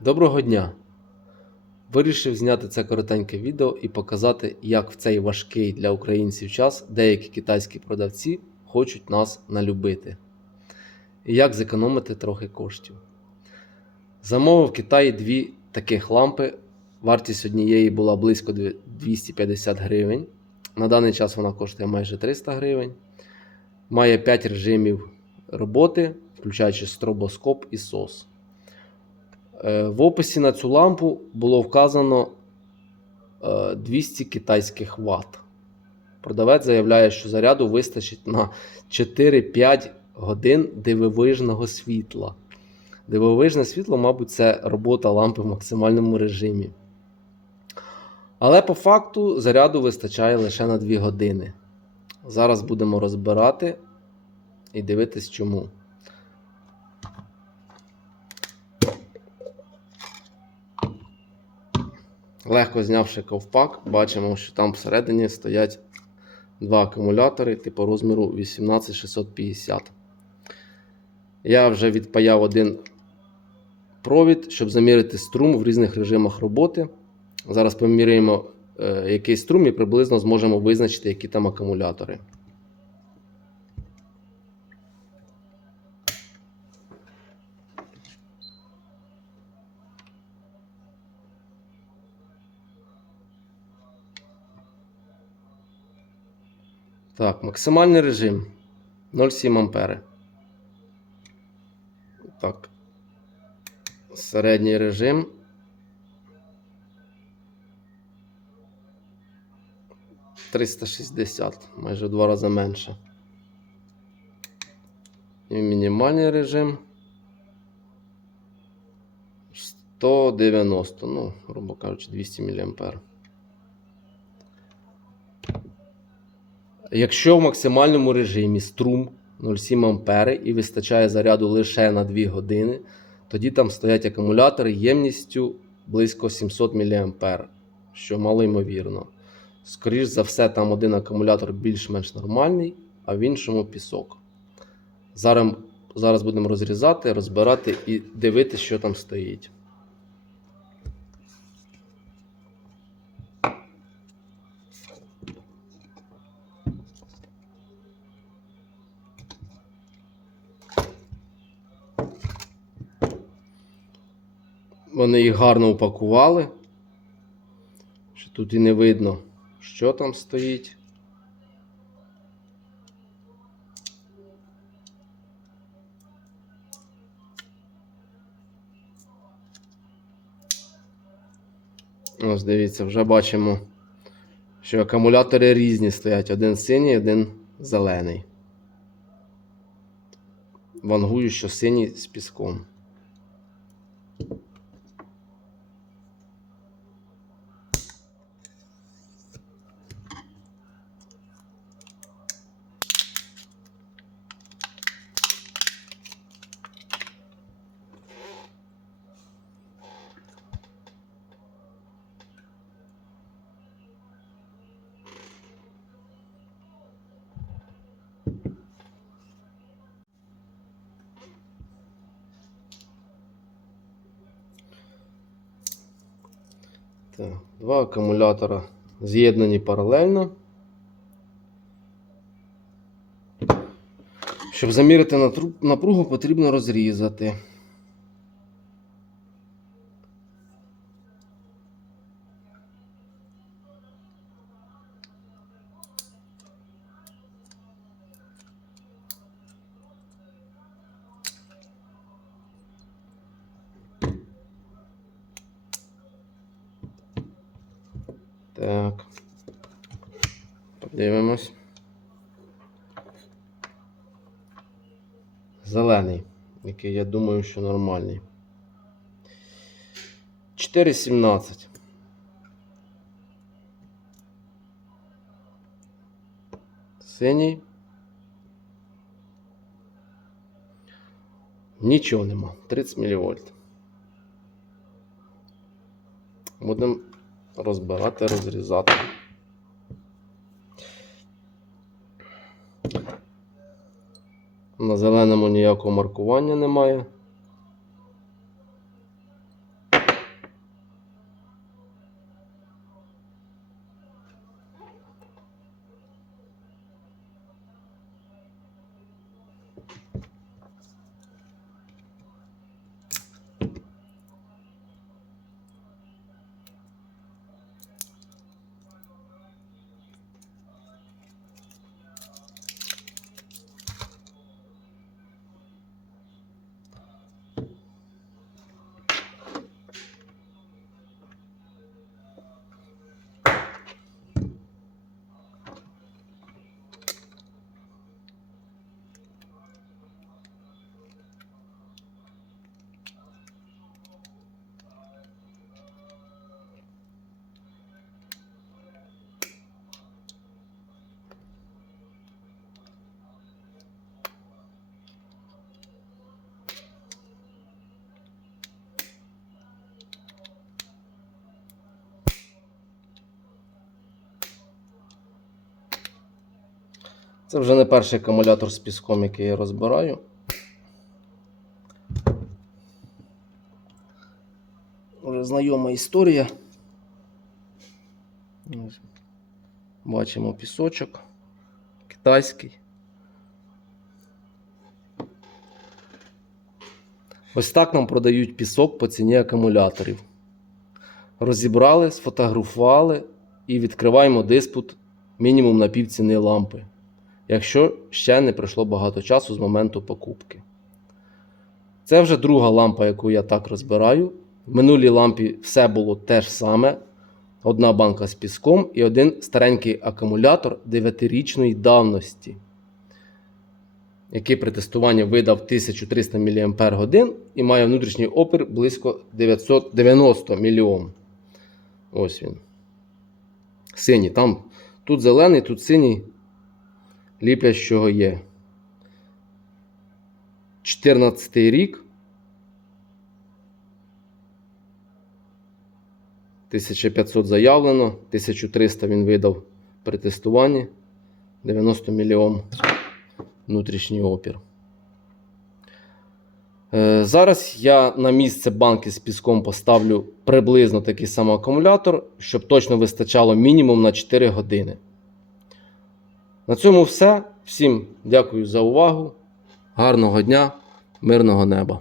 Доброго дня! Вирішив зняти це коротеньке відео і показати, як в цей важкий для українців час деякі китайські продавці хочуть нас налюбити. І як зекономити трохи коштів. Замовив в Китаї дві таких лампи. Вартість однієї була близько 250 гривень. На даний час вона коштує майже 300 гривень. Має 5 режимів роботи, включаючи стробоскоп і SOS. Е, В описі на цю лампу було вказано е, 200 китайських ватт. Продавець заявляє, що заряду вистачить на 4-5 годин дивовижного світла. Дивовижне світло, мабуть, це робота лампи в максимальному режимі. Але по факту заряду вистачає лише на 2 години. Зараз будемо розбирати і дивитись чому. Легко знявши ковпак, бачимо, що там всередині стоять два акумулятори типу розміру 18650. Я вже відпаяв один провід, щоб замірити струм в різних режимах роботи. Зараз поміряємо, е, який струм і приблизно зможемо визначити, які там акумулятори. Так, максимальний режим 0,7 ампери. Так. Середній режим. Триста шістдесят, майже два рази менше. І мінімальний режим. 190, ну, грубо кажучи, 200 мА. Якщо в максимальному режимі струм 0,7 А і вистачає заряду лише на 2 години, тоді там стоять акумулятори ємністю близько 700 мА, що мало ймовірно. Скоріше за все, там один акумулятор більш-менш нормальний, а в іншому пісок. Зараз, зараз будемо розрізати, розбирати і дивитися, що там стоїть. Вони їх гарно упакували. Що тут і не видно, що там стоїть. Ось дивіться, вже бачимо, що акумулятори різні стоять. Один синій, один зелений. Вангую, що синій з піском. Так, два акумулятора з'єднані паралельно. Щоб замірити напругу, потрібно розрізати. Так. Подивимось. Зелений, який я думаю, що нормальний. 4,17. Синій. Нічого нема. 30 мВ. Будемо розбирати, розрізати. На зеленому ніякого маркування немає. Це вже не перший акумулятор з піском, який я розбираю. Вже знайома історія. Бачимо пісочок. Китайський. Ось так нам продають пісок по ціні акумуляторів. Розібрали, сфотографували і відкриваємо диспут мінімум на півціни лампи, якщо ще не пройшло багато часу з моменту покупки. Це вже друга лампа, яку я так розбираю. В минулій лампі все було те ж саме. Одна банка з піском і один старенький акумулятор 9-річної давності, який при тестуванні видав 1300 мАч і має внутрішній опір близько 990 мільйон. Ось він. Синій. Там тут зелений, тут синій. Ліплящого є. 14 рік. 1500 заявлено, 1300 він видав при тестуванні. 90 мільйон внутрішній опір. Е, Зараз я на місце банки з піском поставлю приблизно такий самий акумулятор, щоб точно вистачало мінімум на 4 години. На цьому все. Всім дякую за увагу. Гарного дня, мирного неба!